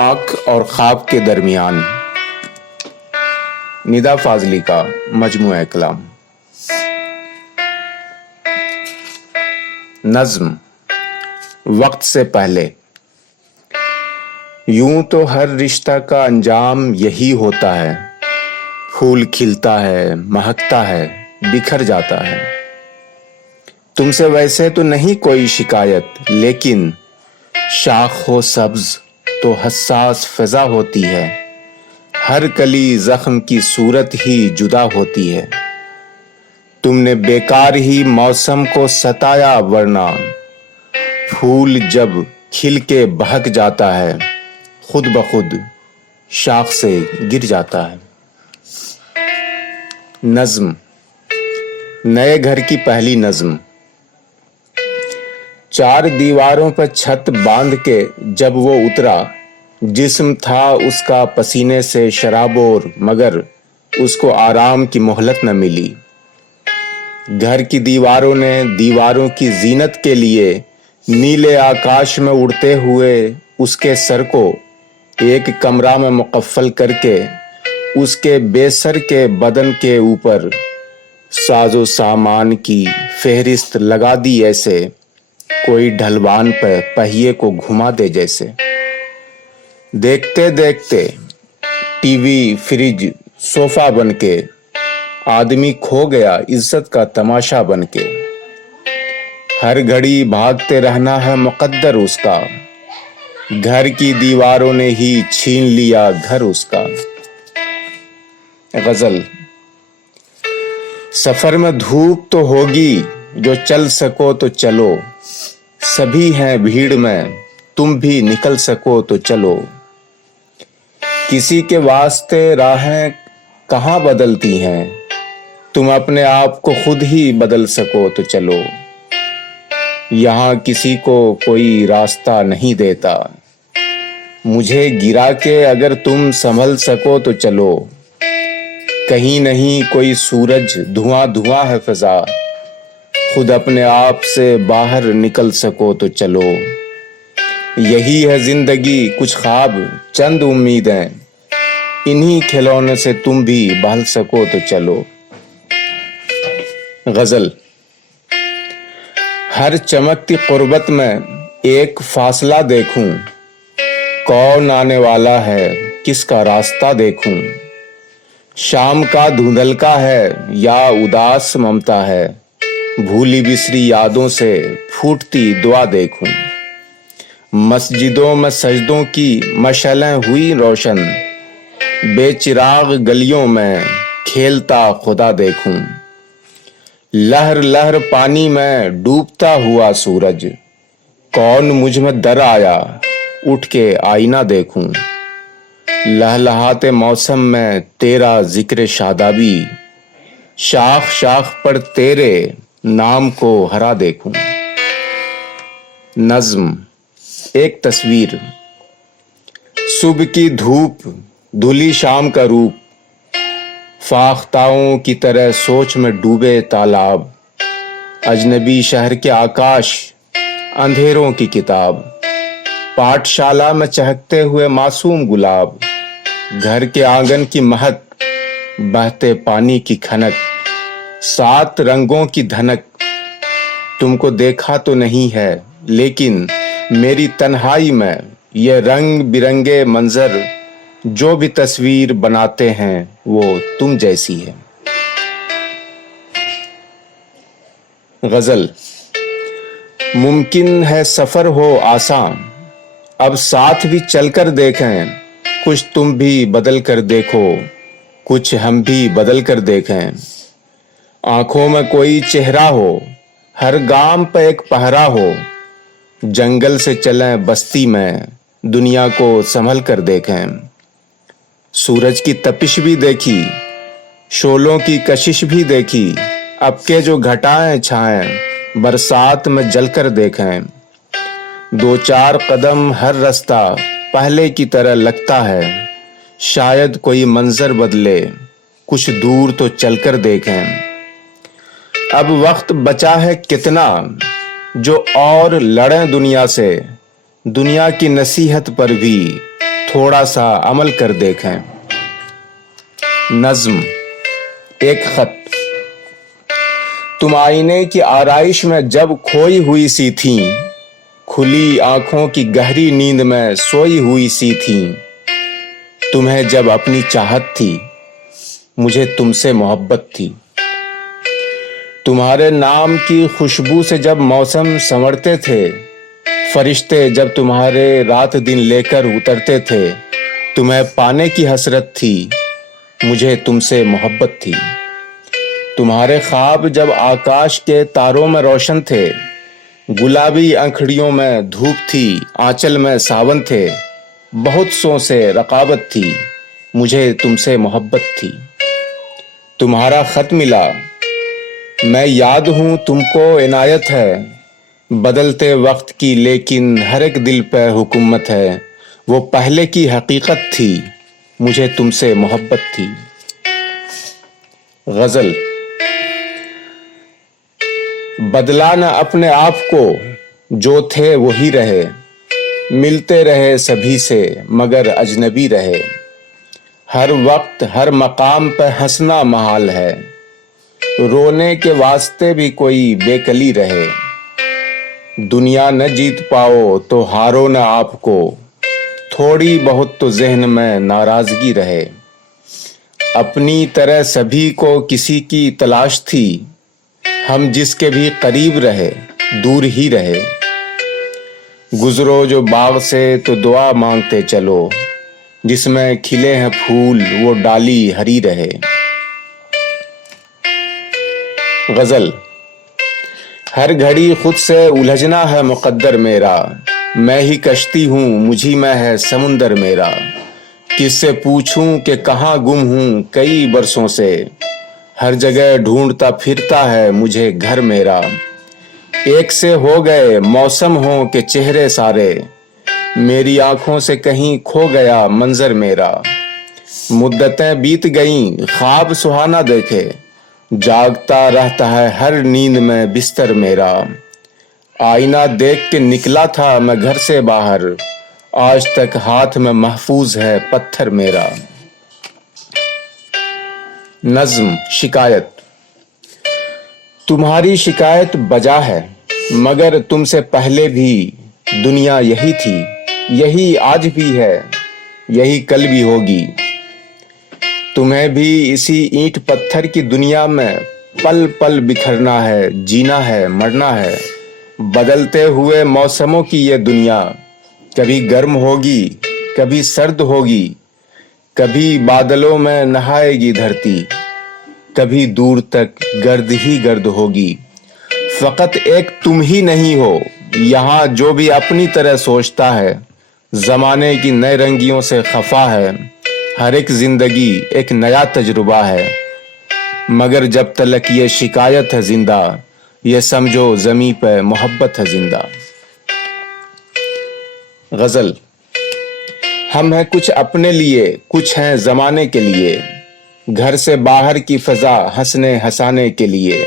आँख और ख्वाब के दरमियान निदा फाजली का मजमूआ कलाम। नज्म। वक्त से पहले। यूं तो हर रिश्ता का अंजाम यही होता है, फूल खिलता है, महकता है, बिखर जाता है। तुमसे वैसे तो नहीं कोई शिकायत, लेकिन शाख हो सब्ज तो हसास फिजा होती है। हर कली जख्म की सूरत ही जुदा होती है। तुमने बेकार ही मौसम को सताया, वरना फूल जब खिल के बहक जाता है, खुद ब खुद शाख से गिर जाता है। नज्म। नए घर की पहली नज्म। चार दीवारों पर छत बांध के जब वो उतरा, जिस्म था उसका पसीने से शराबोर, मगर उसको आराम की मोहलत न मिली। घर की दीवारों ने दीवारों की जीनत के लिए नीले आकाश में उड़ते हुए उसके सर को एक कमरा में मुकफ्फल करके उसके बेसर के बदन के ऊपर साजो सामान की फेहरिस्त लगा दी, ऐसे कोई ढलवान पर पहिए को घुमा दे जैसे। देखते देखते टीवी, फ्रिज, सोफा बनके आदमी खो गया इज्जत का तमाशा बनके। हर घड़ी भागते रहना है मुकद्दर उसका, घर की दीवारों ने ही छीन लिया घर उसका। गजल। सफर में धूप तो होगी, जो चल सको तो चलो। सभी हैं भीड़ में, तुम भी निकल सको तो चलो। किसी के वास्ते राहें कहाँ बदलती हैं, तुम अपने आप को खुद ही बदल सको तो चलो। यहाँ किसी को कोई रास्ता नहीं देता, मुझे गिरा के अगर तुम संभल सको तो चलो। कहीं नहीं कोई सूरज, धुआं धुआं है फिजा, खुद अपने आप से बाहर निकल सको तो चलो। यही है जिंदगी, कुछ ख्वाब, चंद उम्मीदें, इन्हीं खिलौने से तुम भी बहल सको तो चलो। गजल। हर चमकती कुर्बत में एक फासला देखूं, कौन आने वाला है किसका रास्ता देखूं। शाम का धुंधलका है या उदास ममता है, भूली बिसरी यादों से फूटती दुआ देखूं। मस्जिदों में सजदों की मशअलें हुई रोशन, बेचिराग गलियों में खेलता खुदा देखूं। लहर लहर पानी में डूबता हुआ सूरज, कौन मुझ में दर आया उठ के आईना देखूं। लहलहाते मौसम में तेरा जिक्र शादाबी, शाख शाख पर तेरे नाम को हरा देखूं। नज्म। एक तस्वीर। सुबह की धूप, धुली शाम का रूप, फाख्ताओं की तरह सोच में डूबे तालाब। अजनबी शहर के आकाश, अंधेरों की किताब, पाठशाला में चहकते हुए मासूम गुलाब। घर के आंगन की महक, बहते पानी की खनक, सात रंगों की धनक। तुमको देखा तो नहीं है, लेकिन मेरी तन्हाई में ये रंग बिरंगे मंजर, जो भी तस्वीर बनाते हैं वो तुम जैसी है। गजल। मुमकिन है सफर हो आसान, अब साथ भी चलकर देखें। कुछ तुम भी बदल कर देखो, कुछ हम भी बदल कर देखें। आंखों में कोई चेहरा हो, हर गाम पे एक पहरा हो। जंगल से चलें बस्ती में, दुनिया को संभल कर देखें। सूरज की तपिश भी देखी, शोलों की कशिश भी देखी। अब के जो घटाएं छाएं, बरसात में जलकर देखें। दो चार कदम हर रास्ता पहले की तरह लगता है, शायद कोई मंजर बदले, कुछ दूर तो चलकर देखें। अब वक्त बचा है कितना, जो और लड़ें दुनिया से। दुनिया की नसीहत पर भी थोड़ा सा अमल कर देखें। नज्म। एक खत। तुम आईने की आराइश में जब खोई हुई सी थी, खुली आंखों की गहरी नींद में सोई हुई सी थी। तुम्हें जब अपनी चाहत थी, मुझे तुमसे मोहब्बत थी। तुम्हारे नाम की खुशबू से जब मौसम संवरते थे, फरिश्ते जब तुम्हारे रात दिन लेकर उतरते थे, तुम्हें पाने की हसरत थी, मुझे तुमसे मोहब्बत थी। तुम्हारे ख्वाब जब आकाश के तारों में रोशन थे, गुलाबी अंखड़ियों में धूप थी, आंचल में सावन थे, बहुत सौ से रकाबत थी, मुझे तुमसे मोहब्बत थी। तुम्हारा खत मिला, मैं याद हूँ तुमको इनायत है, बदलते वक्त की लेकिन हर एक दिल पे हुकूमत है। वो पहले की हकीकत थी, मुझे तुमसे मोहब्बत थी। गजल। बदला न अपने आप को, जो थे वही रहे, मिलते रहे सभी से मगर अजनबी रहे। हर वक्त हर मकाम पर हंसना महाल है, रोने के वास्ते भी कोई बेकली रहे। दुनिया न जीत पाओ तो हारो न आपको, थोड़ी बहुत तो ज़हन में नाराज़गी रहे। अपनी तरह सभी को किसी की तलाश थी, हम जिसके भी करीब रहे दूर ही रहे। गुजरो जो बाग से तो दुआ मांगते चलो, जिसमें खिले हैं फूल वो डाली हरी रहे। गजल। हर घड़ी खुद से उलझना है मुकद्दर मेरा, मैं ही कश्ती हूँ मुझी में है समुंदर मेरा। किससे पूछूं कि कहाँ गुम हूँ कई बरसों से, हर जगह ढूंढता फिरता है मुझे घर मेरा। एक से हो गए मौसम हो के चेहरे सारे, मेरी आंखों से कहीं खो गया मंजर मेरा। मुद्दतें बीत गईं ख्वाब सुहाना देखे, जागता रहता है हर नींद में बिस्तर मेरा। आईना देख के निकला था मैं घर से बाहर, आज तक हाथ में महफूज है पत्थर मेरा। नज्म। शिकायत। तुम्हारी शिकायत बजा है, मगर तुमसे पहले भी दुनिया यही थी, यही आज भी है, यही कल भी होगी। तुम्हें भी इसी ईंट पत्थर की दुनिया में पल पल बिखरना है, जीना है, मरना है। बदलते हुए मौसमों की ये दुनिया कभी गर्म होगी, कभी सर्द होगी, कभी बादलों में नहाएगी धरती, कभी दूर तक गर्द ही गर्द होगी। फकत एक तुम ही नहीं हो यहाँ जो भी अपनी तरह सोचता है, जमाने की नए रंगियों से खफा है। हर एक जिंदगी एक नया तजुर्बा है, मगर जब तलक ये शिकायत है जिंदा, ये समझो ज़मीं पे मोहब्बत है जिंदा। गजल। हम हैं कुछ अपने लिए, कुछ हैं ज़माने के लिए, घर से बाहर की फ़ज़ा हंसने हंसाने के लिए।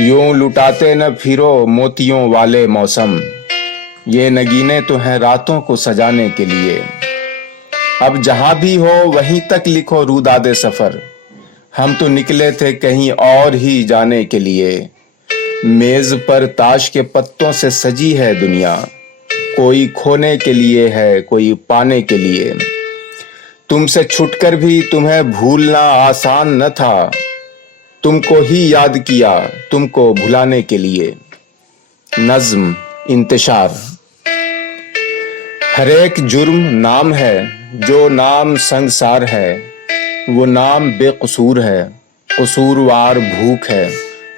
यूं लुटाते न फिरो मोतियों वाले मौसम, ये नगीने तो हैं रातों को सजाने के लिए। अब जहां भी हो वहीं तक लिखो रूदादे सफ़र, हम तो निकले थे कहीं और ही जाने के लिए। मेज़ पर ताश के पत्तों से सजी है दुनिया, कोई खोने के लिए है कोई पाने के लिए। तुमसे छुटकर भी तुम्हें भूलना आसान न था, तुमको ही याद किया तुमको भुलाने के लिए। नज्म। इंतशार। हर एक जुर्म नाम है, जो नाम संगसार है, वो नाम बेकसूर है, कसूरवार भूख है।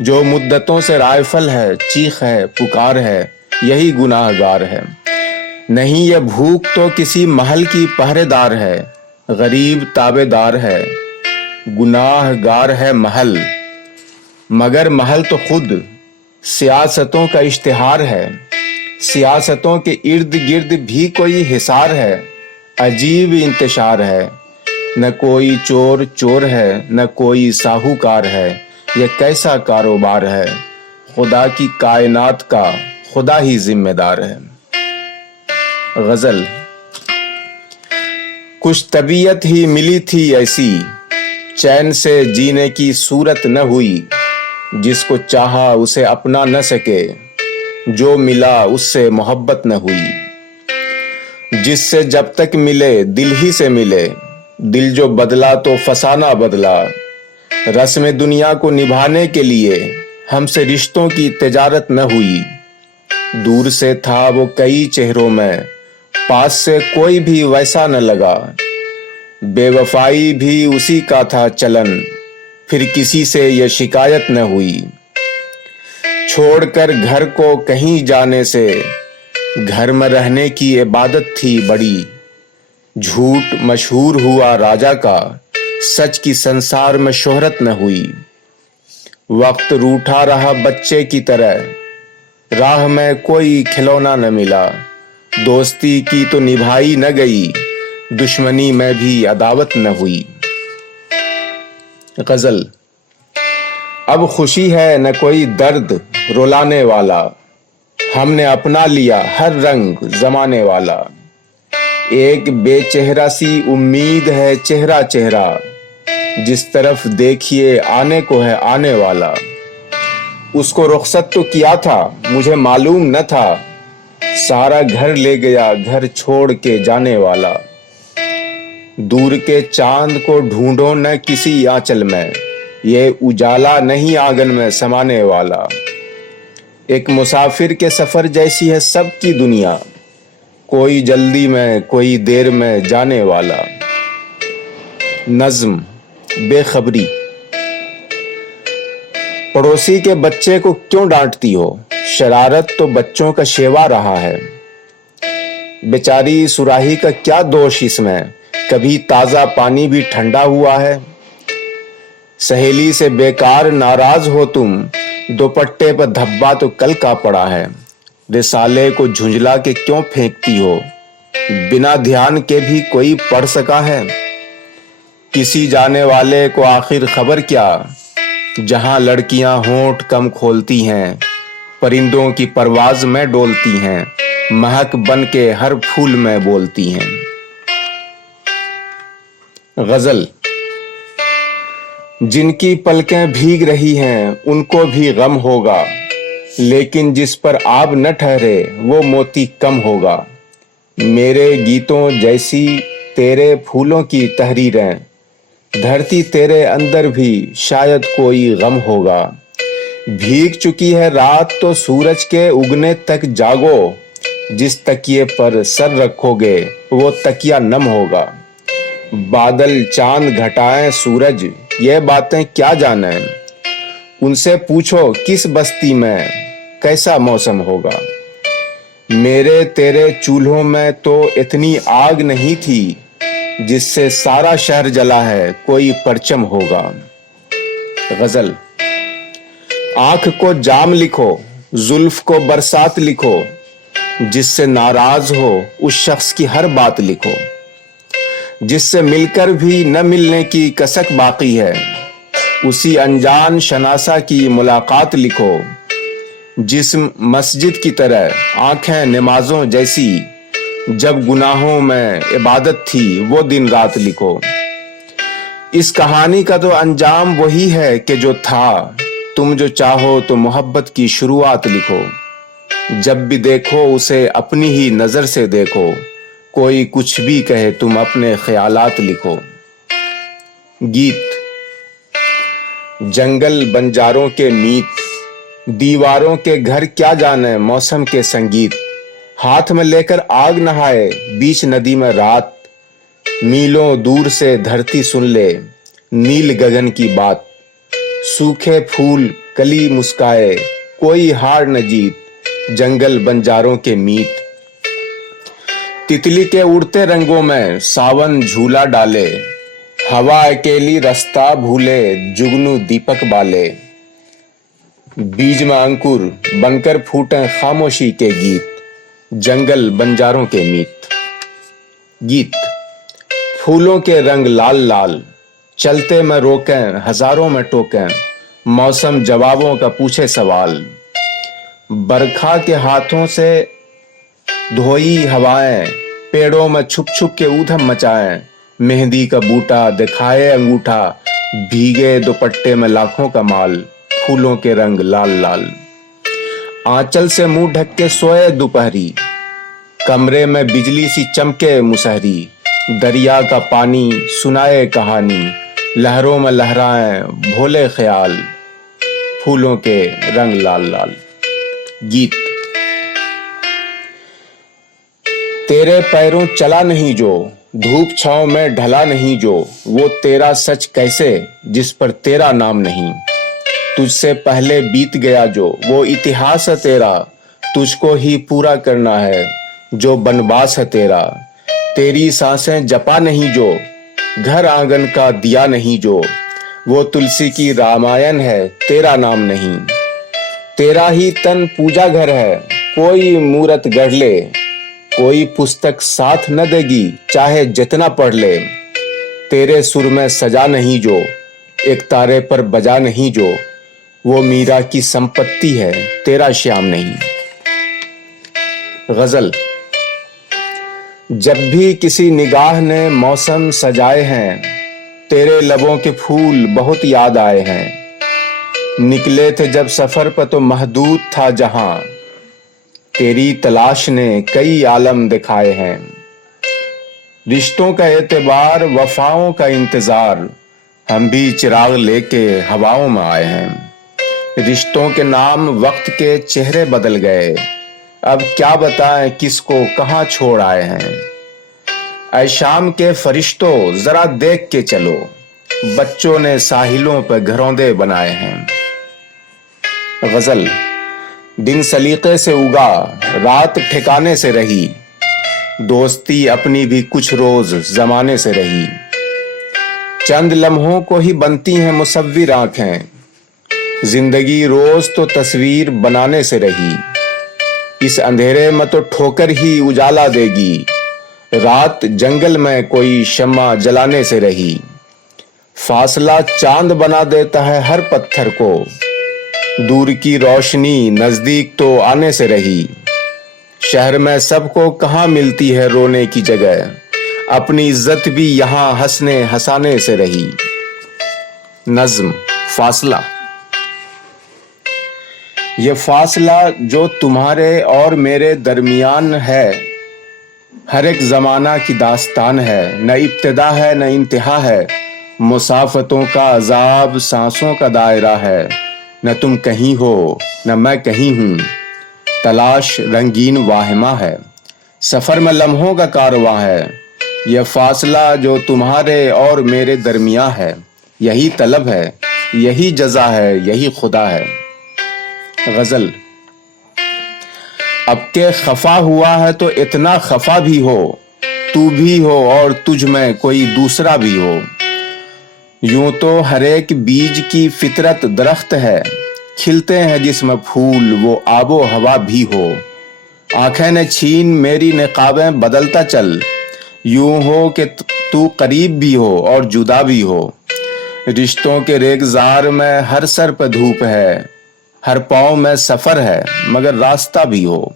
जो मुद्दतों से राइफल है, चीख है, पुकार है, यही गुनाहगार है। नहीं ये भूख तो किसी महल की पहरेदार है, गरीब ताबेदार है, गुनाहगार है महल, मगर महल तो खुद सियासतों का इश्तिहार है। सियासतों के इर्द गिर्द भी कोई हिसार है, अजीब इंतशार है। न कोई चोर चोर है, न कोई साहूकार है, ये कैसा कारोबार है, खुदा की कायनात का खुदा ही जिम्मेदार है। गजल। कुछ तबीयत ही मिली थी ऐसी, चैन से जीने की सूरत न हुई। जिसको चाहा उसे अपना न सके, जो मिला उससे मोहब्बत न हुई। जिससे जब तक मिले दिल ही से मिले, दिल जो बदला तो फसाना बदला। रस्म दुनिया को निभाने के लिए हमसे रिश्तों की तिजारत न हुई। दूर से था वो कई चेहरों में, पास से कोई भी वैसा न लगा। बेवफाई भी उसी का था चलन, फिर किसी से ये शिकायत न हुई। छोड़कर घर को कहीं जाने से, घर में रहने की इबादत थी बड़ी। झूठ मशहूर हुआ राजा का, सच की संसार में शोहरत न हुई। वक्त रूठा रहा बच्चे की तरह, राह में कोई खिलौना न मिला। दोस्ती की तो निभाई न गई, दुश्मनी में भी अदावत न हुई। गजल। अब खुशी है न कोई दर्द रुलाने वाला, हमने अपना लिया हर रंग जमाने वाला। एक बेचेहरा सी उम्मीद है चेहरा चेहरा, जिस तरफ देखिए आने को है आने वाला। उसको रुखसत तो किया था मुझे मालूम न था, सारा घर ले गया घर छोड़ के जाने वाला। दूर के चांद को ढूंढो न किसी आंचल में, ये उजाला नहीं आंगन में समाने वाला। एक मुसाफिर के सफर जैसी है सबकी दुनिया, कोई जल्दी में कोई देर में जाने वाला। नज्म। बेखबरी। पड़ोसी के बच्चे को क्यों डांटती हो, शरारत तो बच्चों का शेवा रहा है। बेचारी सुराही का क्या दोष इसमें, कभी ताजा पानी भी ठंडा हुआ है। सहेली से बेकार नाराज हो तुम, दुपट्टे पर धब्बा तो कल का पड़ा है। रिसाले को झुंझला के क्यों फेंकती हो, बिना ध्यान के भी कोई पढ़ सका है। किसी जाने वाले को आखिर खबर क्या, जहां लड़कियां होंठ कम खोलती हैं, परिंदों की परवाज में डोलती हैं, महक बन के हर फूल में बोलती हैं। गजल। जिनकी पलकें भीग रही हैं उनको भी गम होगा, लेकिन जिस पर आब न ठहरे वो मोती कम होगा। मेरे गीतों जैसी तेरे फूलों की तहरीरें, धरती तेरे अंदर भी शायद कोई गम होगा। भीग चुकी है रात तो सूरज के उगने तक जागो, जिस तकिए पर सर रखोगे वो तकिया नम होगा। बादल चांद घटाएं सूरज ये बातें क्या जाने, उनसे पूछो किस बस्ती में कैसा मौसम होगा। मेरे तेरे चूल्हों में तो इतनी आग नहीं थी, जिससे सारा शहर जला है कोई परचम होगा। गजल। आंख को जाम लिखो, जुल्फ को बरसात लिखो, जिससे नाराज हो उस शख्स की हर बात लिखो। जिससे मिलकर भी न मिलने की कसक बाकी है, उसी अनजान शनासा की मुलाकात लिखो। जिस्म मस्जिद की तरह आंखें नमाजों जैसी, जब गुनाहों में इबादत थी वो दिन रात लिखो। इस कहानी का तो अंजाम वही है कि जो था, तुम जो चाहो तो मोहब्बत की शुरुआत लिखो। जब भी देखो उसे अपनी ही नजर से देखो, कोई कुछ भी कहे तुम अपने ख्यालात लिखो। गीत। जंगल बंजारों के मीत, दीवारों के घर क्या जाने मौसम के संगीत। हाथ में लेकर आग नहाए बीच नदी में रात, मीलों दूर से धरती सुन ले नील गगन की बात। सूखे फूल कली मुस्काए कोई हार न जीत, जंगल बंजारों के मीत। तितली के उड़ते रंगों में सावन झूला डाले, हवा अकेली रास्ता भूले जुगनू दीपक बाले। बीज में अंकुर बनकर फूटे खामोशी के गीत, जंगल बंजारों के मीत। गीत। फूलों के रंग लाल लाल, चलते में रोकें हजारों में टोकें, मौसम जवाबों का पूछे सवाल। बरखा के हाथों से धोई हवाएं, पेड़ों में छुप छुप के ऊधम मचाएं, मेहंदी का बूटा दिखाए अंगूठा, भीगे दुपट्टे में लाखों का माल, फूलों के रंग लाल लाल। आंचल से मुंह ढक के सोए दोपहरी, कमरे में बिजली सी चमके मुसहरी। दरिया का पानी सुनाए कहानी, लहरों में लहराए भोले ख्याल, फूलों के रंग लाल लाल। गीत। तेरे पैरों चला नहीं जो, धूप छांव में ढला नहीं जो, वो तेरा सच कैसे जिस पर तेरा नाम नहीं। तुझसे पहले बीत गया जो, वो इतिहास है तेरा, तुझको ही पूरा करना है जो बनवास है तेरा। तेरी सांसें जपा नहीं जो, घर आंगन का दिया नहीं जो, वो तुलसी की रामायण है तेरा नाम नहीं। तेरा ही तन पूजा घर है, कोई मूरत गढ़ ले, कोई पुस्तक साथ न देगी चाहे जितना पढ़ ले। तेरे सुर में सजा नहीं जो, एक तारे पर बजा नहीं जो, वो मीरा की संपत्ति है तेरा श्याम नहीं। गजल। जब भी किसी निगाह ने मौसम सजाए हैं, तेरे लबों के फूल बहुत याद आए हैं। निकले थे जब सफर पर तो महदूद था जहां, तेरी तलाश ने कई आलम दिखाए हैं। रिश्तों का एतबार वफाओं का इंतजार, हम भी चिराग लेके हवाओं में आए हैं। रिश्तों के नाम वक्त के चेहरे बदल गए, अब क्या बताएं किसको कहां छोड़ आए हैं। ऐ शाम के फरिश्तों जरा देख के चलो, बच्चों ने साहिलों पर घरौंदे बनाए हैं। गजल। दिन सलीके से उगा, रात ठिकाने से रही, दोस्ती अपनी भी कुछ रोज जमाने से रही। चंद लम्हों को ही बनती हैं मुसव्विर आंखें, जिंदगी रोज तो तस्वीर बनाने से रही। इस अंधेरे में तो ठोकर ही उजाला देगी, रात जंगल में कोई शम्मा जलाने से रही। फासला चांद बना देता है हर पत्थर को, दूर की रोशनी नजदीक तो आने से रही। शहर में सबको कहाँ मिलती है रोने की जगह, अपनी इज्जत भी यहाँ हंसने हंसाने से रही। नज्म। फासला। ये फासला जो तुम्हारे और मेरे दरमियान है, हर एक जमाना की दास्तान है, न इब्तिदा है न इंतहा है। मुसाफतों का अजाब सांसों का दायरा है, न तुम कहीं हो न मैं कहीं हूँ। तलाश रंगीन वाहिमा है, सफर में लम्हों का कारवां है। यह फासला जो तुम्हारे और मेरे दरमियां है, यही तलब है, यही जजा है, यही खुदा है। गजल। अब के खफा हुआ है तो इतना खफा भी हो, तू भी हो और तुझ में कोई दूसरा भी हो। यूं तो हर एक बीज की फितरत दरख्त है, खिलते हैं जिसमें फूल वो आबो हवा भी हो। आंखें ने छीन मेरी निकाबें बदलता चल, यूं हो कि तू करीब भी हो और जुदा भी हो। रिश्तों के रेगजार में हर सर पे धूप है, हर पाँव में सफर है मगर रास्ता भी हो।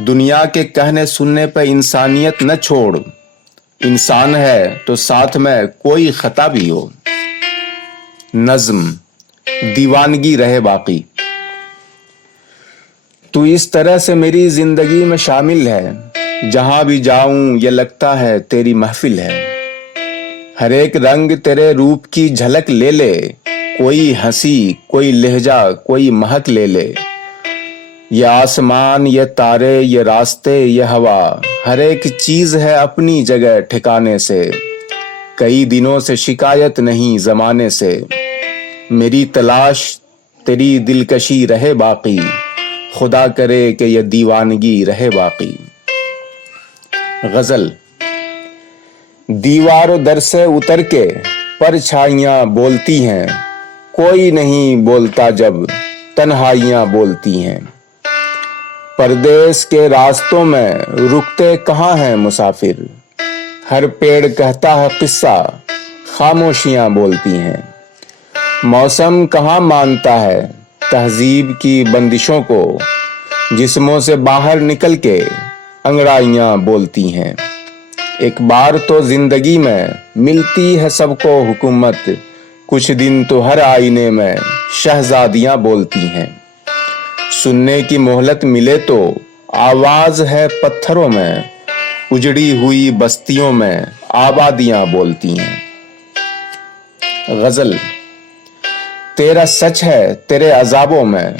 दुनिया के कहने सुनने पे इंसानियत न छोड़, इंसान है तो साथ में कोई खता भी हो। नज्म। दीवानगी रहे बाकी। तू इस तरह से मेरी जिंदगी में शामिल है, जहां भी जाऊं ये लगता है तेरी महफिल है। हर एक रंग तेरे रूप की झलक ले ले, कोई हंसी कोई लहजा कोई महक ले ले। ये आसमान ये तारे ये रास्ते ये हवा, हर एक चीज है अपनी जगह ठिकाने से। कई दिनों से शिकायत नहीं जमाने से, मेरी तलाश तेरी दिलकशी रहे बाकी। खुदा करे कि ये दीवानगी रहे बाकी। गजल। दीवारों दर से उतर के परछाइयां बोलती हैं, कोई नहीं बोलता जब तन्हाइयां बोलती हैं। परदेश के रास्तों में रुकते कहाँ हैं मुसाफिर, हर पेड़ कहता है किस्सा खामोशियां बोलती हैं। मौसम कहाँ मानता है तहजीब की बंदिशों को, जिस्मों से बाहर निकल के अंगड़ाइयां बोलती हैं। ایک بار تو زندگی میں ملتی ہے سب کو حکومت، کچھ دن تو ہر آئینے میں شہزادیاں بولتی ہیں۔ سننے کی مہلت ملے تو آواز ہے پتھروں میں، اجڑی ہوئی بستیوں میں آبادیاں بولتی ہیں۔ غزل۔ تیرا سچ ہے تیرے عذابوں میں،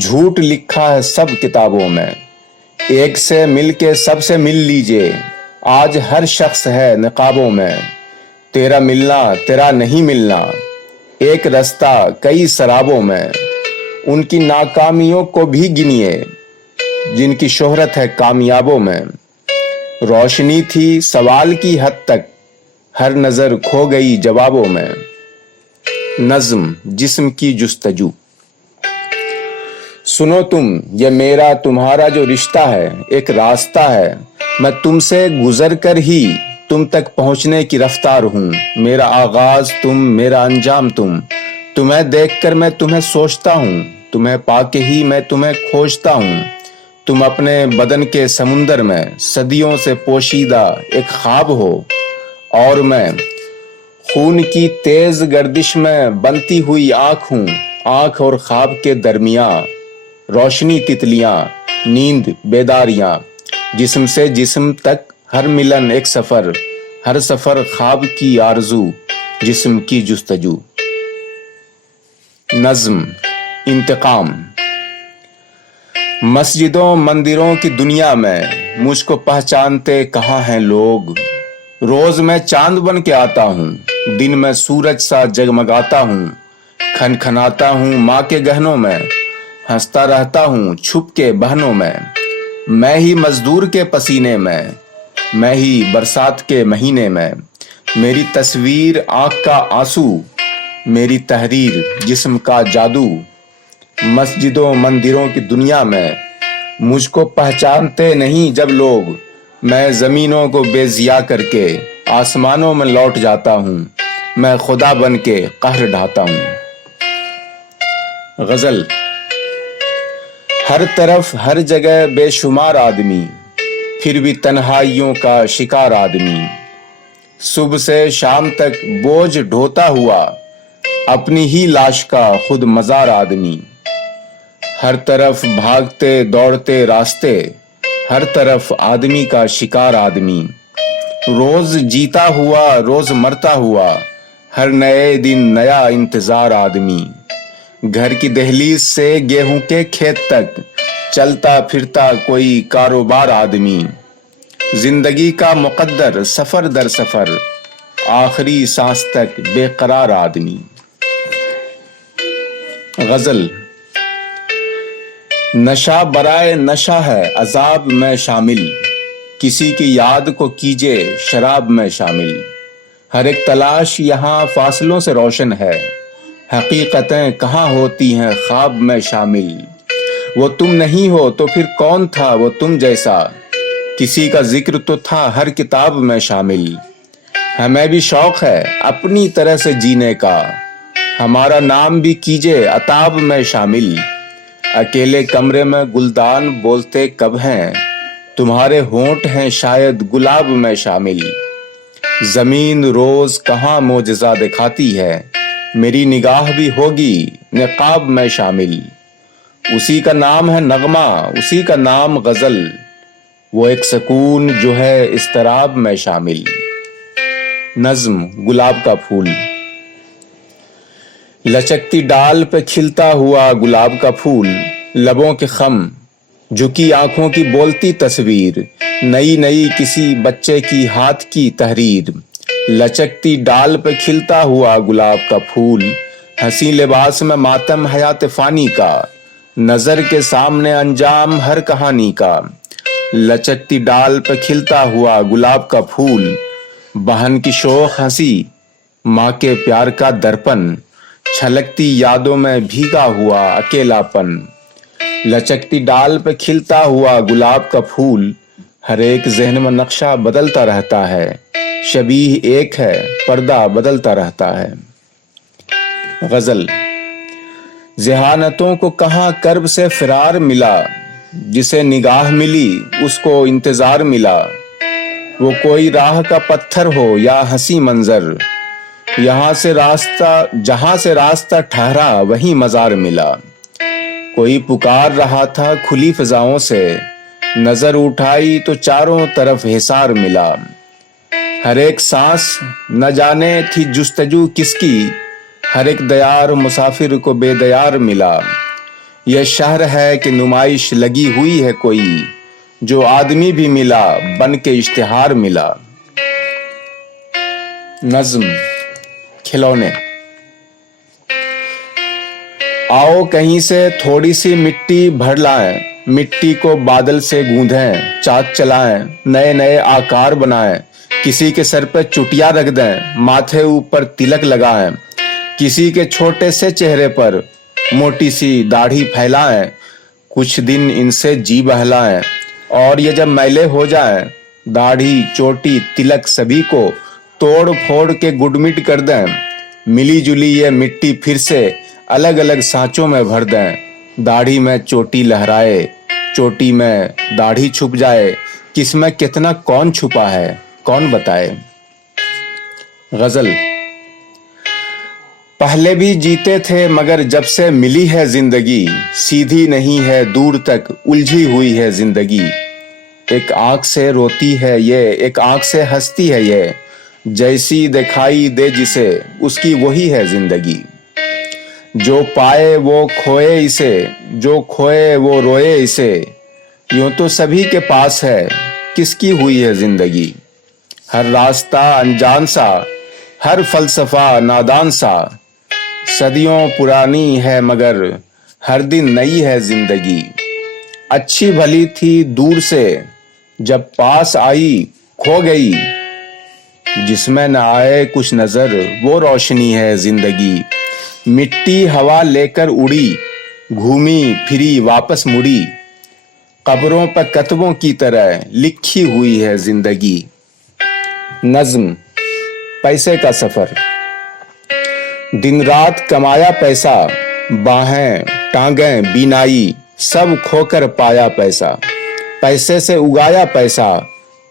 جھوٹ لکھا ہے سب کتابوں میں، ایک سے مل کے سب سے مل لیجئے، آج ہر شخص ہے نقابوں میں، تیرا ملنا تیرا نہیں ملنا، ایک رستہ کئی سرابوں میں، ان کی ناکامیوں کو بھی گنیے جن کی شہرت ہے کامیابوں میں، روشنی تھی سوال کی حد تک، ہر نظر کھو گئی جوابوں میں۔ نظم جسم کی جستجو۔ سنو تم یہ میرا تمہارا جو رشتہ ہے، ایک راستہ ہے، میں تم سے گزر کر ہی تم تک پہنچنے کی رفتار ہوں، میرا آغاز تم میرا انجام تم، تمہیں دیکھ کر میں تمہیں سوچتا ہوں، تمہیں پا کے ہی میں تمہیں کھوجتا ہوں، تم اپنے بدن کے سمندر میں صدیوں سے پوشیدہ ایک خواب ہو، اور میں خون کی تیز گردش میں بنتی ہوئی آنکھ ہوں، آنکھ اور خواب کے درمیان روشنی تتلیاں، نیند بیداریاں، جسم سے جسم تک ہر ملن ایک سفر، ہر سفر خواب کی آرزو، جسم کی جستجو۔ نظم انتقام۔ مسجدوں مندروں کی دنیا میں مجھ کو پہچانتے کہاں ہیں لوگ، روز میں چاند بن کے آتا ہوں، دن میں سورج سا جگمگاتا ہوں، کھنکھناتا ہوں ماں کے گہنوں میں، ہنستا رہتا ہوں چھپ کے بہنوں میں ہی مزدور کے پسینے میں ہی برسات کے مہینے میں، میری تصویر آنکھ کا آنسو، میری تحریر جسم کا جادو، مسجدوں مندروں کی دنیا میں مجھ کو پہچانتے نہیں جب لوگ، میں زمینوں کو بے ضیا کر کے آسمانوں میں لوٹ جاتا ہوں، میں خدا بن کے قہر ڈھاتا ہوں۔ غزل۔ ہر طرف ہر جگہ بے شمار آدمی، پھر بھی تنہائیوں کا شکار آدمی، صبح سے شام تک بوجھ ڈھوتا ہوا، اپنی ہی لاش کا خود مزار آدمی، ہر طرف بھاگتے دوڑتے راستے، ہر طرف آدمی کا شکار آدمی، روز جیتا ہوا روز مرتا ہوا، ہر نئے دن نیا انتظار آدمی، گھر کی دہلیز سے گیہوں کے کھیت تک چلتا پھرتا کوئی کاروبار آدمی، زندگی کا مقدر سفر در سفر، آخری سانس تک بے قرار آدمی۔ غزل۔ نشہ برائے نشہ ہے عذاب میں شامل، کسی کی یاد کو کیجے شراب میں شامل، ہر ایک تلاش یہاں فاصلوں سے روشن ہے، حقیقتیں کہاں ہوتی ہیں خواب میں شامل، وہ تم نہیں ہو تو پھر کون تھا وہ تم جیسا، کسی کا ذکر تو تھا ہر کتاب میں شامل، ہمیں بھی شوق ہے اپنی طرح سے جینے کا، ہمارا نام بھی کیجے عتاب میں شامل، اکیلے کمرے میں گلدان بولتے کب ہیں، تمہارے ہونٹ ہیں شاید گلاب میں شامل، زمین روز کہاں معجزہ دکھاتی ہے، میری نگاہ بھی ہوگی نقاب میں شامل، اسی کا نام ہے نغمہ اسی کا نام غزل، وہ ایک سکون جو ہے اضطراب میں شامل۔ نظم گلاب کا پھول۔ لچکتی ڈال پہ کھلتا ہوا گلاب کا پھول، لبوں کے خم، جھکی آنکھوں کی بولتی تصویر، نئی نئی کسی بچے کی ہاتھ کی تحریر، لچکتی ڈال پہ کھلتا ہوا گلاب کا پھول، ہنسی لباس میں ماتم حیات فانی کا، نظر کے سامنے انجام ہر کہانی کا، لچکتی ڈال پہ کھلتا ہوا گلاب کا پھول، بہن کی شوخ ہنسی، ماں کے پیار کا درپن، چھلکتی یادوں میں بھیگا ہوا اکیلاپن، لچکتی ڈال پہ کھلتا ہوا گلاب کا پھول، ہر ایک ذہن میں نقشہ بدلتا رہتا ہے، شبیہ ایک ہے پردہ بدلتا رہتا ہے۔ غزل۔ ذہانتوں کو کہاں کرب سے فرار ملا، جسے نگاہ ملی اس کو انتظار ملا، وہ کوئی راہ کا پتھر ہو یا ہنسی منظر، جہاں سے راستہ ٹھہرا وہیں مزار ملا۔ کوئی پکار رہا تھا کھلی فضاؤں سے، نظر اٹھائی تو چاروں طرف حصار ملا۔ ہر ایک سانس نہ جانے تھی جستجو کس کی، ہر ایک دیار مسافر کو بے دیار ملا۔ یہ شہر ہے کہ نمائش لگی ہوئی ہے کوئی، جو آدمی بھی ملا بن کے اشتہار ملا۔ نظم کھلونے۔ آؤ کہیں سے تھوڑی سی مٹی بھر لائیں، مٹی کو بادل سے گوندھیں، چاک چلائیں، نئے نئے آکار بنائیں، کسی کے سر پہ چٹیا رکھ دیں، ماتھے اوپر تلک لگائیں، کسی کے چھوٹے سے چہرے پر موٹی سی داڑھی پھیلائیں، کچھ دن ان سے جی بہلائیں، اور یہ جب میلے ہو جائیں، داڑھی چوٹی تلک سبھی کو توڑ پھوڑ کے گڈ مٹ کر دیں، ملی جلی یہ مٹی پھر سے الگ الگ سانچوں میں بھر دیں، داڑھی میں چوٹی لہرائے، چوٹی میں داڑھی چھپ جائے، کس میں کتنا کون چھپا ہے کون بتائے۔ غزل۔ پہلے بھی جیتے تھے مگر جب سے ملی ہے زندگی، سیدھی نہیں ہے دور تک الجھی ہوئی ہے زندگی، ایک آنکھ سے روتی ہے یہ، ایک آنکھ سے ہنستی ہے یہ، جیسی دکھائی دے جسے اس کی وہی ہے زندگی، جو پائے وہ کھوئے اسے، جو کھوئے وہ روئے اسے، یوں تو سبھی کے پاس ہے کس کی ہوئی ہے زندگی، ہر راستہ انجان سا، ہر فلسفہ نادان سا، صدیوں پرانی ہے مگر ہر دن نئی ہے زندگی، اچھی بھلی تھی دور سے جب پاس آئی کھو گئی، جس میں نہ آئے کچھ نظر وہ روشنی ہے زندگی، مٹی ہوا لے کر اڑی، گھومی پھری واپس مڑی، قبروں پر کتبوں کی طرح لکھی ہوئی ہے زندگی۔ نظم پیسے کا سفر۔ دن رات کمایا پیسہ، باہیں ٹانگیں بینائی سب کھو کر پایا پیسہ، پیسے سے اگایا پیسہ،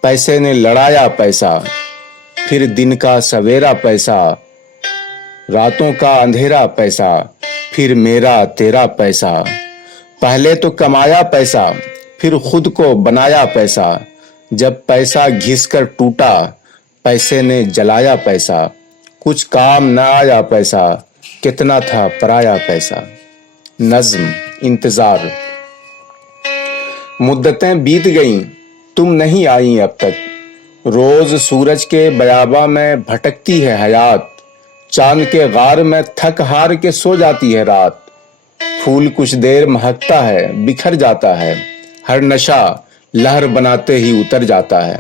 پیسے نے لڑایا پیسہ، پھر دن کا سویرا پیسہ، راتوں کا اندھیرا پیسہ، پھر میرا تیرا پیسہ، پہلے تو کمایا پیسہ پھر خود کو بنایا پیسہ، جب پیسہ گھس کر ٹوٹا پیسے نے جلایا پیسہ، کچھ کام نہ آیا پیسہ، کتنا تھا پرایا پیسہ۔ نظم انتظار۔ مدتیں بیت گئیں تم نہیں آئیں اب تک، روز سورج کے بیاباں میں بھٹکتی ہے حیات، چاند کے غار میں تھک ہار کے سو جاتی ہے رات، پھول کچھ دیر مہکتا ہے بکھر جاتا ہے، ہر نشہ لہر بناتے ہی اتر جاتا ہے،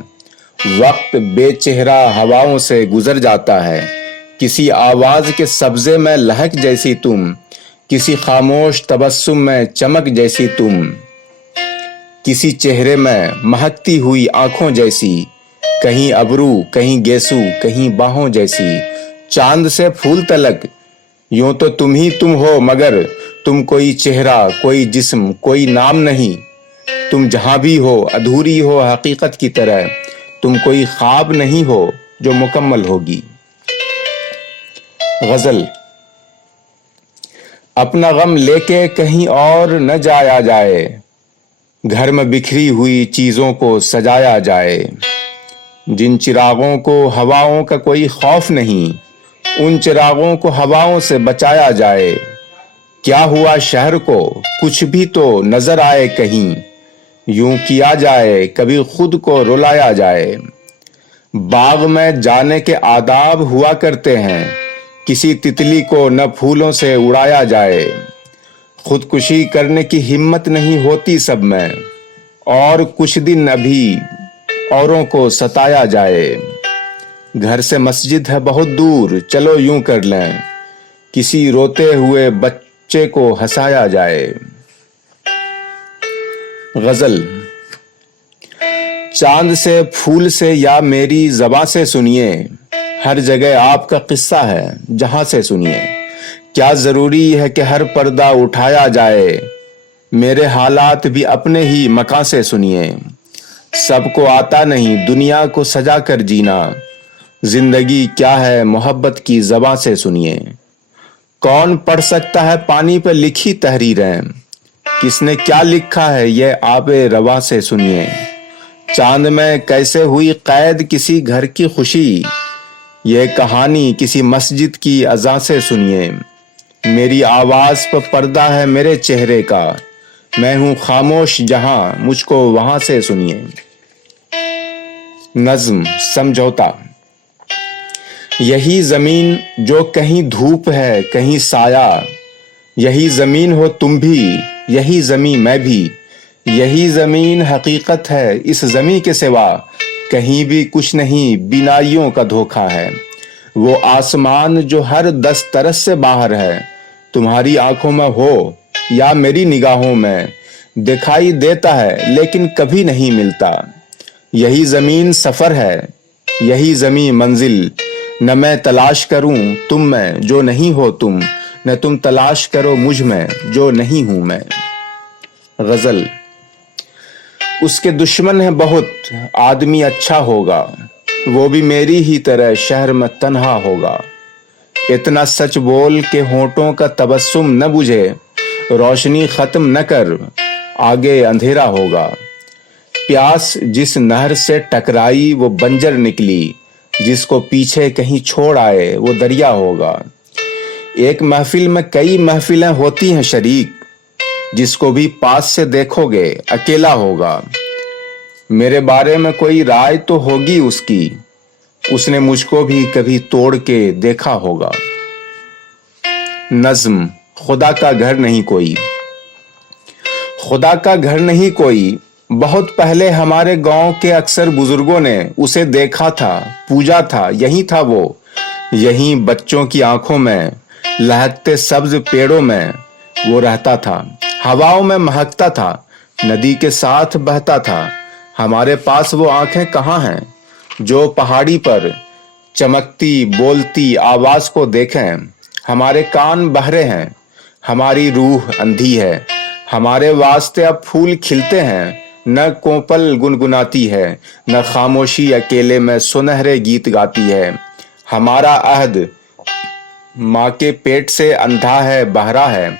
وقت بے چہرہ ہواؤں سے گزر جاتا ہے، کسی آواز کے سبزے میں لہک جیسی تم، کسی خاموش تبسم میں چمک جیسی تم، کسی چہرے میں مہکتی ہوئی آنکھوں جیسی، کہیں ابرو کہیں گیسو کہیں باہوں جیسی، چاند سے پھول تلک یوں تو تم ہی تم ہو مگر تم کوئی چہرہ کوئی جسم کوئی نام نہیں، تم جہاں بھی ہو ادھوری ہو حقیقت کی طرح، تم کوئی خواب نہیں ہو جو مکمل ہوگی۔ غزل۔ اپنا غم لے کے کہیں اور نہ جایا جائے، گھر میں بکھری ہوئی چیزوں کو سجایا جائے، جن چراغوں کو ہواؤں کا کوئی خوف نہیں، ان چراغوں کو ہواؤں سے بچایا جائے، کیا ہوا شہر کو کچھ بھی تو نظر آئے کہیں، یوں کیا جائے کبھی خود کو رلایا جائے، باغ میں جانے کے آداب ہوا کرتے ہیں، کسی تتلی کو نہ پھولوں سے اڑایا جائے، خودکشی کرنے کی ہمت نہیں ہوتی سب میں، اور کچھ دن ابھی اوروں کو ستایا جائے، گھر سے مسجد ہے بہت دور چلو یوں کر لیں، کسی روتے ہوئے بچے کو ہنسایا جائے۔ غزل۔ چاند سے پھول سے یا میری زباں سے سنیے، ہر جگہ آپ کا قصہ ہے جہاں سے سنیے، کیا ضروری ہے کہ ہر پردہ اٹھایا جائے، میرے حالات بھی اپنے ہی مکان سے سنیے، सबको आता नहीं दुनिया को सजा कर जीना, जिंदगी क्या है मोहब्बत की ज़बां से सुनिए। कौन पढ़ सकता है पानी पर लिखी तहरीरें, किसने क्या लिखा है ये आबे रवा से सुनिए। चांद में कैसे हुई कैद किसी घर की खुशी, ये कहानी किसी मस्जिद की अज़ां से सुनिए। मेरी आवाज़ पर पर्दा है मेरे चेहरे का, मैं हूँ खामोश जहां मुझको वहां से सुनिए। नज्म समझौता। यही जमीन जो कहीं धूप है कहीं साया, यही जमीन हो तुम भी यही जमीन मैं भी, यही जमीन हकीकत है इस जमीन के सिवा कहीं भी कुछ नहीं बीनाइयों का धोखा है। वो आसमान जो हर 10 तरस से बाहर है, तुम्हारी आंखों में हो या मेरी निगाहों में, दिखाई देता है लेकिन कभी नहीं मिलता। यही जमीन सफर है यही जमीन मंजिल, न मैं तलाश करूं तुम में जो नहीं हो तुम, न तुम तलाश करो मुझ में जो नहीं हूं मैं। गजल। उसके दुश्मन है बहुत आदमी अच्छा होगा, वो भी मेरी ही तरह शहर में तन्हा होगा। इतना सच बोल के होठों का तबस्सुम न बुझे, रोशनी खत्म न कर आगे अंधेरा होगा। प्यास जिस नहर से टकराई वो बंजर निकली, जिसको पीछे कहीं छोड़ आए वो दरिया होगा। एक महफिल में कई महफिलें होती हैं शरीक, जिसको भी पास से देखोगे अकेला होगा। मेरे बारे में कोई राय तो होगी उसकी, उसने मुझको भी कभी तोड़ के देखा होगा। नज्म। खुदा का घर नहीं कोई। खुदा का घर नहीं कोई, बहुत पहले हमारे गांव के अक्सर बुजुर्गों ने उसे देखा था, पूजा था, यही था वो। यहीं बच्चों की आंखों में, लहकते सब्ज पेड़ों में वो रहता था, हवाओं में महकता था, नदी के साथ बहता था। हमारे पास वो आंखें कहाँ हैं जो पहाड़ी पर चमकती बोलती आवाज को देखें। हमारे कान बहरे हैं, हमारी रूह अंधी है, हमारे वास्ते अब फूल खिलते हैं। न कोपल गुनगुनाती है, न खामोशी अकेले में सुनहरे गीत गाती है। हमारा अहद माँ के पेट से अंधा है बहरा है,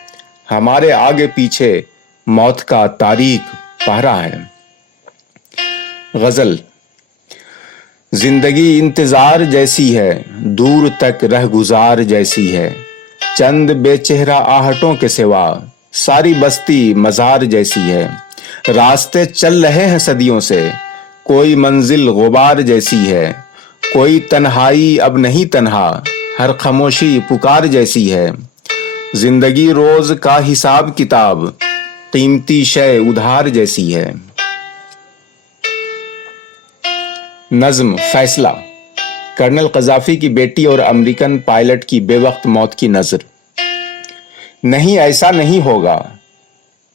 हमारे आगे पीछे मौत का तारीक पहरा है। गजल। जिंदगी इंतजार जैसी है, दूर तक रह गुजार जैसी है, चंद बेचेहरा आहटों के सिवा सारी बस्ती मजार जैसी है। रास्ते चल रहे हैं सदियों से, कोई मंजिल गुबार जैसी है, कोई तन्हाई अब नहीं तन्हा, हर खामोशी पुकार जैसी है। जिंदगी रोज का हिसाब किताब, कीमती शय उधार जैसी है। नज्म फैसला। कर्नल कज़ाफी की बेटी और अमेरिकन पायलट की बेवक्त मौत की नजर। नहीं, ऐसा नहीं होगा।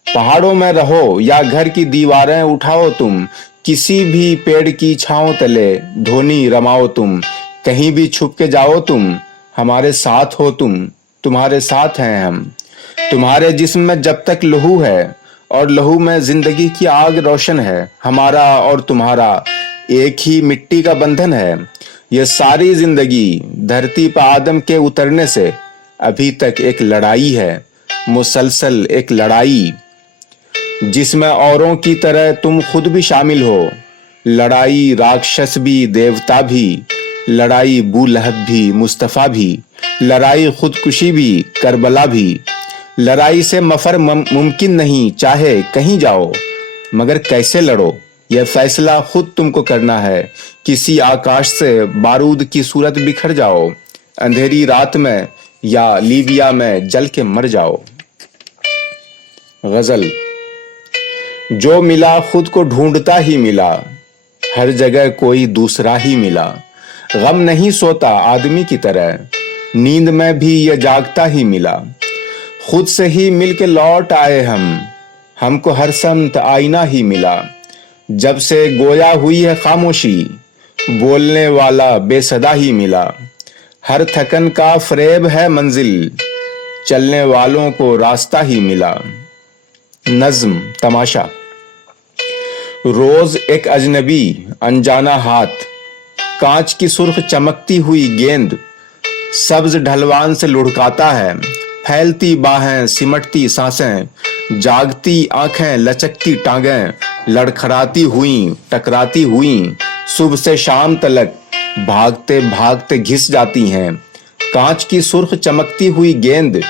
पहाड़ों में रहो या घर की दीवारें उठाओ तुम, किसी भी पेड़ की छांव तले धोनी रमाओ तुम, कहीं भी छुप के जाओ तुम, हमारे साथ हो तुम, तुम्हारे साथ हैं हम। तुम्हारे जिस्म में जब तक लहू है और लहू में जिंदगी की आग रोशन है, हमारा और तुम्हारा एक ही मिट्टी का बंधन है। ये सारी जिंदगी धरती पर आदम के उतरने से अभी तक एक लड़ाई है, मुसलसल एक लड़ाई, जिसमें औरों की तरह तुम खुद भी शामिल हो। लड़ाई राक्षस भी देवता भी, लड़ाई बू लहब भी मुस्तफा भी, लड़ाई खुदकुशी भी करबला भी। लड़ाई से मफर मुमकिन नहीं, चाहे कहीं जाओ मगर कैसे लड़ो यह फैसला खुद तुमको करना है। किसी आकाश से बारूद की सूरत बिखर जाओ, अंधेरी रात में या लीबिया में जल के मर जाओ। गजल। जो मिला खुद को ढूंढता ही मिला, हर जगह कोई दूसरा ही मिला। गम नहीं सोता आदमी की तरह, नींद में भी ये जागता ही मिला। खुद से ही मिल के लौट आए हमको हर समत आईना ही मिला। जब से गोया हुई है खामोशी, बोलने वाला बेसदा ही मिला। हर थकन का फरेब है मंजिल, चलने वालों को रास्ता ही मिला। नज्म तमाशा। रोज एक अजनबी अनजाना हाथ, कांच की सुर्ख चमकती हुई गेंद सब्ज ढलवान से लुढ़काता है। फैलती बाहें, सिमटती सांसें, जागती आंखें, लचकती टांगें, लड़खड़ाती हुई, टकराती हुई, सुबह से शाम तलक भागते भागते घिस जाती हैं। कांच की सुर्ख चमकती हुई गेंद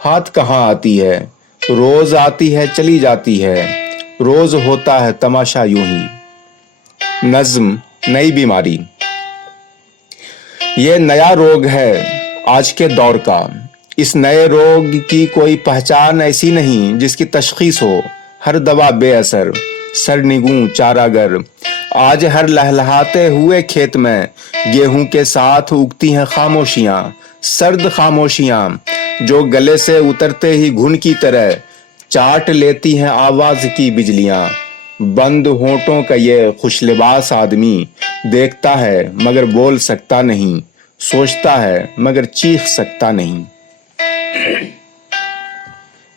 हाथ कहाँ आती है, रोज आती है चली जाती है, रोज होता है तमाशा यूं ही। नज्म नई बीमारी। ये नया रोग है आज के दौर का। इस नए रोग की कोई पहचान ऐसी नहीं जिसकी तशखीस हो। हर दवा बेअसर, सरनिगूं चारागर। आज हर लहलहाते हुए खेत में गेहूं के साथ उगती हैं खामोशियां, सर्द खामोशियां जो गले से उतरते ही घुन की तरह चाट लेती हैं आवाज की बिजलियां। बंद होठों का ये खुशलिबास आदमी देखता है मगर बोल सकता नहीं, सोचता है मगर चीख सकता नहीं।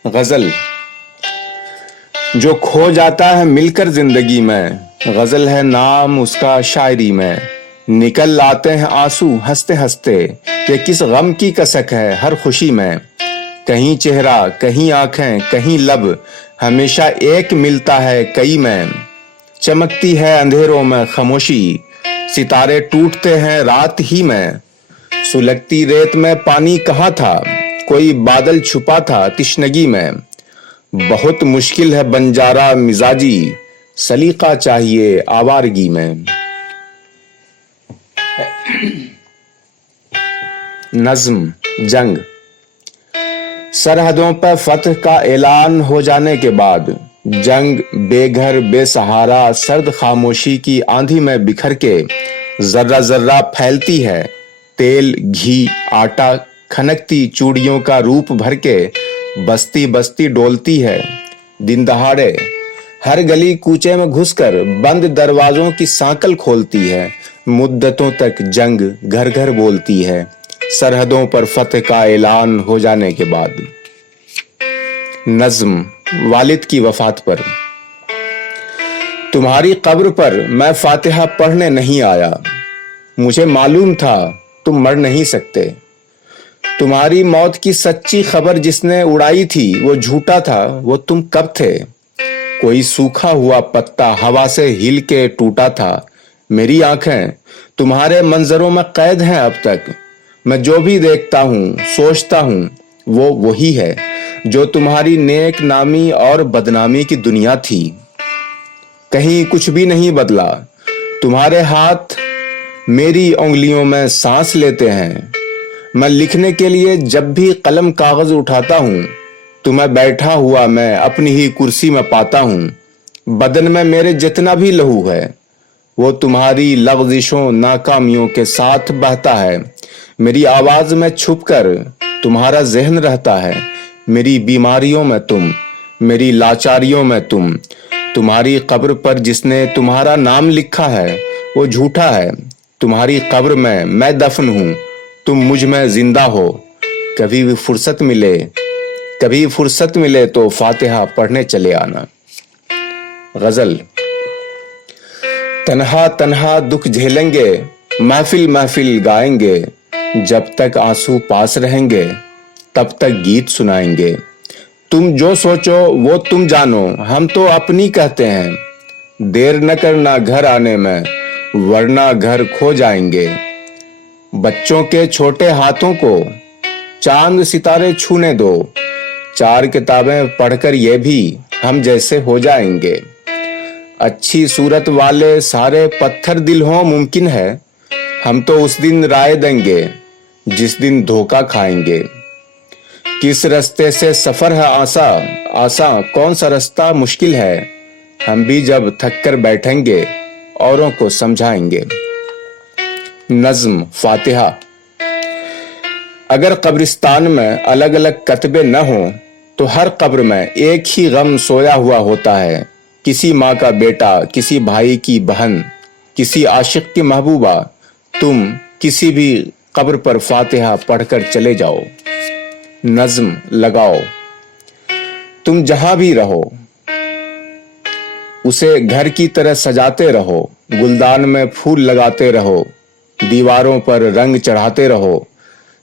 गजल। जो खो जाता है मिलकर जिंदगी में, गजल है नाम उसका शायरी में। निकल आते हैं आंसू हंसते हंसते, ये किस गम की कसक है हर खुशी में। कहीं चेहरा, कहीं आंखें, कहीं लब, हमेशा एक मिलता है कई में। चमकती है अंधेरों में खामोशी, सितारे टूटते हैं रात ही में। सुलगती रेत में पानी कहाँ था, कोई बादल छुपा था तिश्नगी में। बहुत मुश्किल है बंजारा मिजाजी, सलीका चाहिए आवारगी में। नज्म जंग। सरहदों पर फतह का ऐलान हो जाने के बाद जंग बेघर बेसहारा सर्द खामोशी की आंधी में बिखर के जर्रा जर्रा फैलती है। तेल, घी, आटा, खनकती चूड़ियों का रूप भर के बस्ती बस्ती डोलती है। दिन दहाड़े हर गली कूचे में घुसकर बंद दरवाजों की सांकल खोलती है। मुद्दतों तक जंग घर घर बोलती है, सरहदों पर फतह का ऐलान हो जाने के बाद। नज्म वालिद की वफात पर। तुम्हारी कब्र पर मैं फातिहा पढ़ने नहीं आया, मुझे मालूम था तुम मर नहीं सकते। तुम्हारी मौत की सच्ची खबर जिसने उड़ाई थी वो झूठा था, वो तुम कब थे। कोई सूखा हुआ पत्ता हवा से हिल के टूटा था। मेरी आंखें तुम्हारे मंजरों में कैद हैं अब तक। मैं जो भी देखता हूँ सोचता हूँ वो वही है जो तुम्हारी नेक नामी और बदनामी की दुनिया थी। कहीं कुछ भी नहीं बदला। तुम्हारे हाथ मेरी उंगलियों में सांस लेते हैं। मैं लिखने के लिए जब भी कलम कागज उठाता हूँ, तुम्हें बैठा हुआ मैं अपनी ही कुर्सी में पाता हूँ। बदन में मेरे जितना भी लहू है वो तुम्हारी लग़ज़िशों नाकामियों के साथ बहता है। मेरी आवाज में छुपकर तुम्हारा ज़हन रहता है। मेरी बीमारियों में तुम, मेरी लाचारियों में तुम। तुम्हारी कब्र पर जिसने तुम्हारा नाम लिखा है वो झूठा है। तुम्हारी कब्र में मैं दफन हूँ, तुम मुझ में जिंदा हो। कभी फुर्सत मिले तो फातिहा पढ़ने चले आना। गजल। तन्हा तन्हा दुख झेलेंगे, महफिल महफिल गाएंगे। जब तक आंसू पास रहेंगे तब तक गीत सुनाएंगे। तुम जो सोचो वो तुम जानो, हम तो अपनी कहते हैं। देर न करना घर आने में, वरना घर खो जाएंगे। बच्चों के छोटे हाथों को चांद सितारे छूने दो। 4 किताबें पढ़कर ये भी हम जैसे हो जाएंगे। अच्छी सूरत वाले सारे पत्थर दिल हों मुमकिन है। हम तो उस दिन राय देंगे जिस दिन धोखा खाएंगे। किस रास्ते से सफर है आसा कौन सा रास्ता मुश्किल है। हम भी जब थक कर बैठेंगे औरों को समझाएंगे। नज्म फातिहा। अगर कब्रिस्तान में अलग अलग कतबे न हों तो हर कब्र में एक ही गम सोया हुआ होता है। किसी माँ का बेटा, किसी भाई की बहन, किसी आशिक की महबूबा। तुम किसी भी कब्र पर फातिहा पढ़कर चले जाओ। नज्म लगाओ। तुम जहां भी रहो उसे घर की तरह सजाते रहो, गुलदान में फूल लगाते रहो, दीवारों पर रंग चढ़ाते रहो।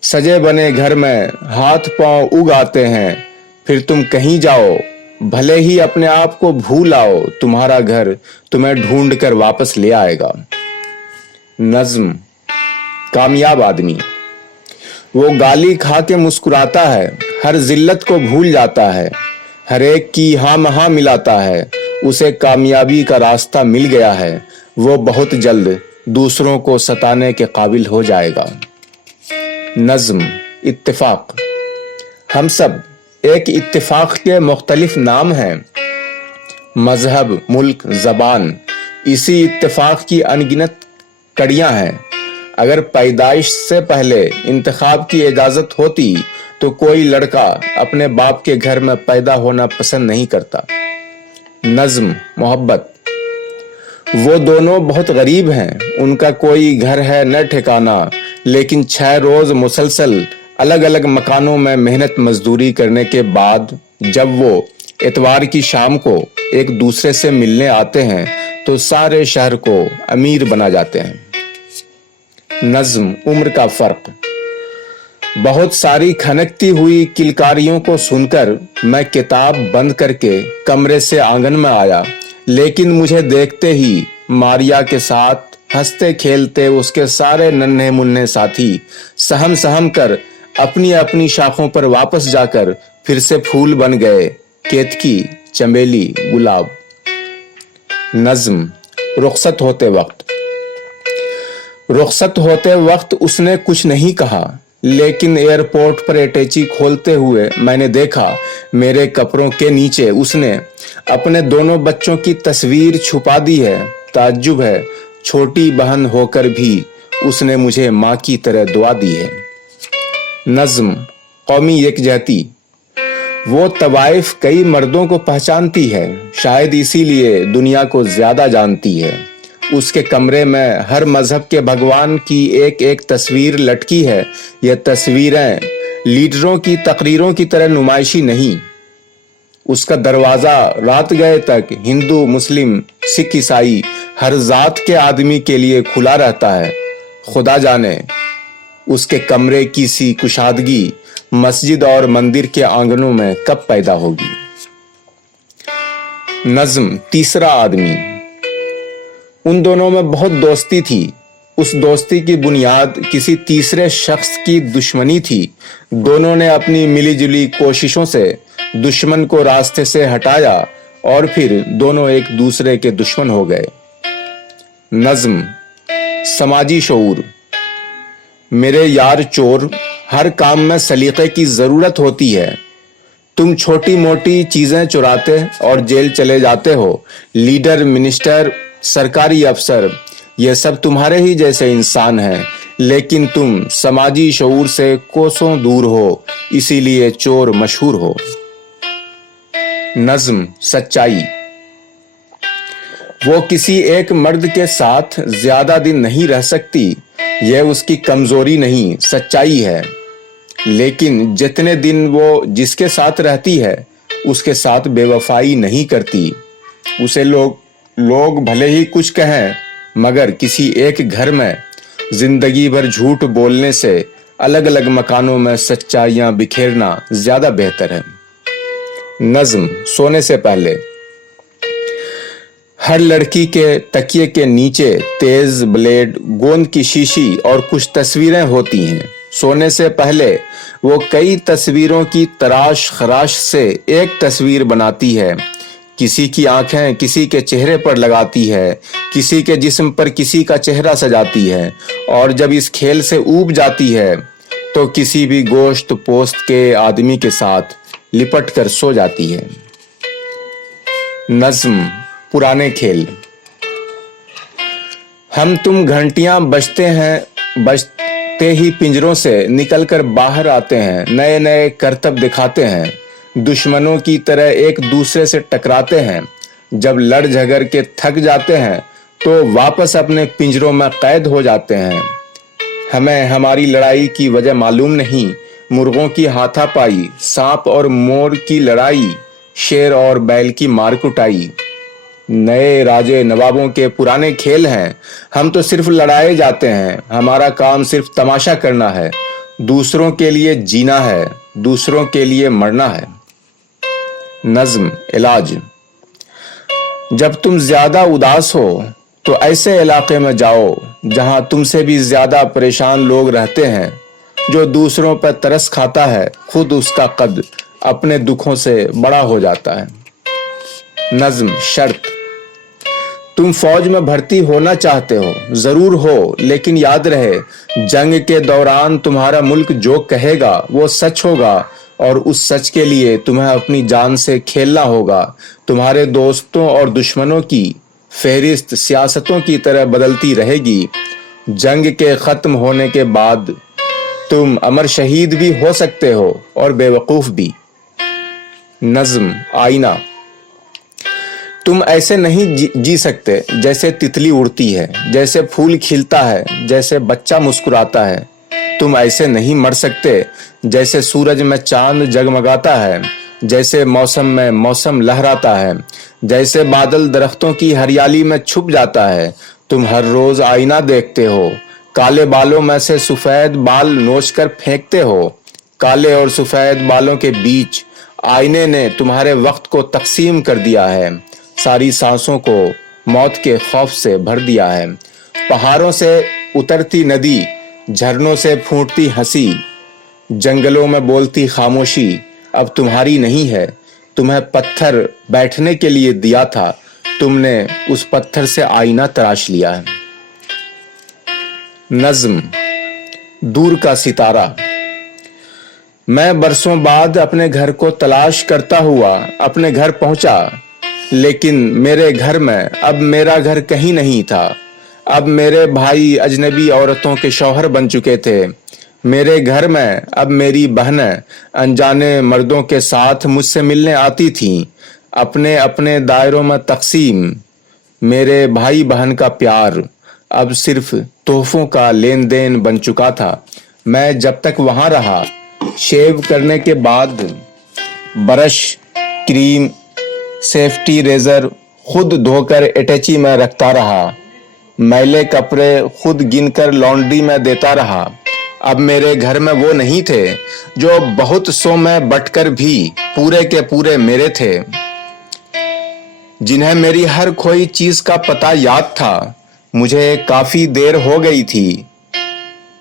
सजे बने घर में हाथ पांव उगाते हैं, फिर तुम कहीं जाओ, भले ही अपने आप को भूल आओ, तुम्हारा घर तुम्हें ढूंढ कर वापस ले आएगा। नज्म। कामयाब आदमी वो गाली खा के मुस्कुराता है, हर जिल्लत को भूल जाता है, हर एक की हाँ महाँ मिलाता है, उसे कामयाबी का रास्ता मिल गया है, वो बहुत जल्द दूसरों को सताने के काबिल हो जाएगा। नज्म। इत्तेफाक। हम सब एक इत्तेफाक के मुख्तलिफ नाम हैं, मजहब, मुल्क, ज़बान, इसी इत्तेफाक की अनगिनत कड़ियां हैं। अगर पैदाइश से पहले इंतखाब की इजाज़त होती तो कोई लड़का अपने बाप के घर में पैदा होना पसंद नहीं करता। नज्म। मोहब्बत। वो दोनों बहुत गरीब हैं, उनका कोई घर है न ठिकाना, लेकिन 6 रोज मुसलसल अलग अलग मकानों में मेहनत मजदूरी करने के बाद जब वो इतवार की शाम को एक दूसरे से मिलने आते हैं तो सारे शहर को अमीर बना जाते हैं। नज्म। उम्र का फर्क। बहुत सारी खनकती हुई किलकारियों को सुनकर मैं किताब बंद करके कमरे से आंगन में आया, लेकिन मुझे देखते ही मारिया के साथ हंसते खेलते उसके सारे नन्हे मुन्ने साथी सहम सहम कर अपनी अपनी शाखों पर वापस जाकर फिर से फूल बन गए, केतकी, चमेली, गुलाब। नज्म। रुखसत होते वक्त। रुखसत होते वक्त उसने कुछ नहीं कहा, लेकिन एयरपोर्ट पर अटैची खोलते हुए मैंने देखा मेरे कपड़ों के नीचे उसने अपने दोनों बच्चों की तस्वीर छुपा दी है। ताज्जुब है, छोटी बहन होकर भी उसने मुझे माँ की तरह दुआ दी है। नज्म। कौमी यकजहती। वो तवाइफ कई मर्दों को पहचानती है, शायद इसीलिए दुनिया को ज्यादा जानती है। उसके कमरे में हर मजहब के भगवान की एक एक तस्वीर लटकी है। यह तस्वीरें लीडरों की तकरीरों की तरह नुमाइशी नहीं। उसका दरवाजा रात गए तक हिंदू, मुस्लिम, सिख, ईसाई हर जात के आदमी के लिए खुला रहता है। खुदा जाने उसके कमरे की सी कुशादगी मस्जिद और मंदिर के आंगनों में कब पैदा होगी। नज्म। तीसरा आदमी। उन दोनों में बहुत दोस्ती थी। उस दोस्ती की बुनियाद किसी तीसरे शख्स की दुश्मनी थी। दोनों ने अपनी मिलीजुली कोशिशों से दुश्मन को रास्ते से हटाया और फिर दोनों एक दूसरे के दुश्मन हो गए। नज्म। समाजी शऊर। मेरे यार चोर, हर काम में सलीके की जरूरत होती है। तुम छोटी मोटी चीजें चुराते और जेल चले जाते हो। लीडर, मिनिस्टर, सरकारी अफसर, ये सब तुम्हारे ही जैसे इंसान हैं, लेकिन तुम समाजी शऊर से कोसों दूर हो, इसीलिए चोर मशहूर हो। नज्म। सच्चाई। वो किसी एक मर्द के साथ ज्यादा दिन नहीं रह सकती, यह उसकी कमजोरी नहीं, सच्चाई है। लेकिन जितने दिन वो जिसके साथ रहती है उसके साथ बेवफाई नहीं करती। उसे लोग भले ही कुछ कहें, मगर किसी एक घर में जिंदगी भर झूठ बोलने से अलग अलग मकानों में सच्चाइयां बिखेरना ज्यादा बेहतर है। नज्म। सोने से पहले। हर लड़की के तकिए के नीचे तेज ब्लेड, गोंद की शीशी और कुछ तस्वीरें होती हैं। सोने से पहले वो कई तस्वीरों की तराश खराश से एक तस्वीर बनाती है। किसी की आंखें किसी के चेहरे पर लगाती है, किसी के जिस्म पर किसी का चेहरा सजाती है, और जब इस खेल से ऊब जाती है तो किसी भी गोश्त पोस्त के आदमी के साथ लिपट कर सो जाती है। नज्म। पुराने खेल। हम तुम घंटियां बजते ही पिंजरों से निकलकर बाहर आते हैं, नए नए करतब दिखाते हैं, दुश्मनों की तरह एक दूसरे से टकराते हैं। जब लड़ झगड़ के थक जाते हैं तो वापस अपने पिंजरों में कैद हो जाते हैं। हमें हमारी लड़ाई की वजह मालूम नहीं, मुर्गों की हाथापाई, सांप और मोर की लड़ाई, शेर और बैल की मार कुटाई। नए राजे नवाबों के पुराने खेल हैं। हम तो सिर्फ लड़ाए जाते हैं। हमारा काम सिर्फ तमाशा करना है, दूसरों के लिए जीना है, दूसरों के लिए मरना है। नज्म इलाज। जब तुम ज्यादा उदास हो तो ऐसे इलाके में जाओ जहां तुमसे भी ज्यादा परेशान लोग रहते हैं। जो दूसरों पर तरस खाता है, खुद उसका कद अपने दुखों से बड़ा हो जाता है। नज्म शर्त। तुम फौज में भर्ती होना चाहते हो, जरूर हो, लेकिन याद रहे जंग के दौरान तुम्हारा मुल्क जो कहेगा वो सच होगा और उस सच के लिए तुम्हें अपनी जान से खेलना होगा। तुम्हारे दोस्तों और दुश्मनों की फहरिस्त सियासतों की तरह बदलती रहेगी। जंग के खत्म होने के बाद तुम अमर शहीद भी हो सकते हो और बेवकूफ भी। नज्म आईना। तुम ऐसे नहीं जी सकते जैसे तितली उड़ती है, जैसे फूल खिलता है, जैसे बच्चा मुस्कुराता है। तुम ऐसे नहीं मर सकते जैसे सूरज में चांद जगमगाता है, जैसे मौसम में मौसम लहराता है, जैसे बादल दरख्तों की हरियाली में छुप जाता है। तुम हर रोज आईना देखते हो, काले बालों में से सफेद बाल नोचकर फेंकते हो। काले और सफेद बालों के बीच आईने ने तुम्हारे वक्त को तकसीम कर दिया है, सारी सांसों को मौत के खौफ से भर दिया है। पहाड़ों से उतरती नदी, झरनों से फूटती हंसी, जंगलों में बोलती खामोशी अब तुम्हारी नहीं है। तुम्हें पत्थर बैठने के लिए दिया था, तुमने उस पत्थर से आईना तराश लिया है। नज्म दूर का सितारा। मैं बरसों बाद अपने घर को तलाश करता हुआ अपने घर पहुंचा, लेकिन मेरे घर में अब मेरा घर कहीं नहीं था। अब मेरे भाई अजनबी औरतों के शौहर बन चुके थे। मेरे घर में अब मेरी बहनें अनजाने मर्दों के साथ मुझसे मिलने आती थीं, अपने अपने दायरों में तकसीम। मेरे भाई बहन का प्यार अब सिर्फ तोहफों का लेन देन बन चुका था। मैं जब तक वहां रहा, शेव करने के बाद ब्रश, क्रीम, सेफ्टी रेजर खुद धोकर अटैची में रखता रहा। मैले कपड़े खुद गिनकर लॉन्ड्री में देता रहा। अब मेरे घर में वो नहीं थे जो बहुत सौ में बटकर भी पूरे के पूरे मेरे थे, जिन्हें मेरी हर खोई चीज का पता याद था। मुझे काफी देर हो गई थी।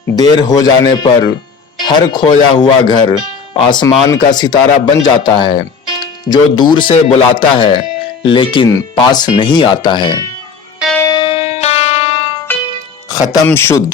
देर हो जाने पर हर खोया हुआ घर आसमान का सितारा बन जाता है, जो दूर से बुलाता है लेकिन पास नहीं आता है। खत्म शुद्ध।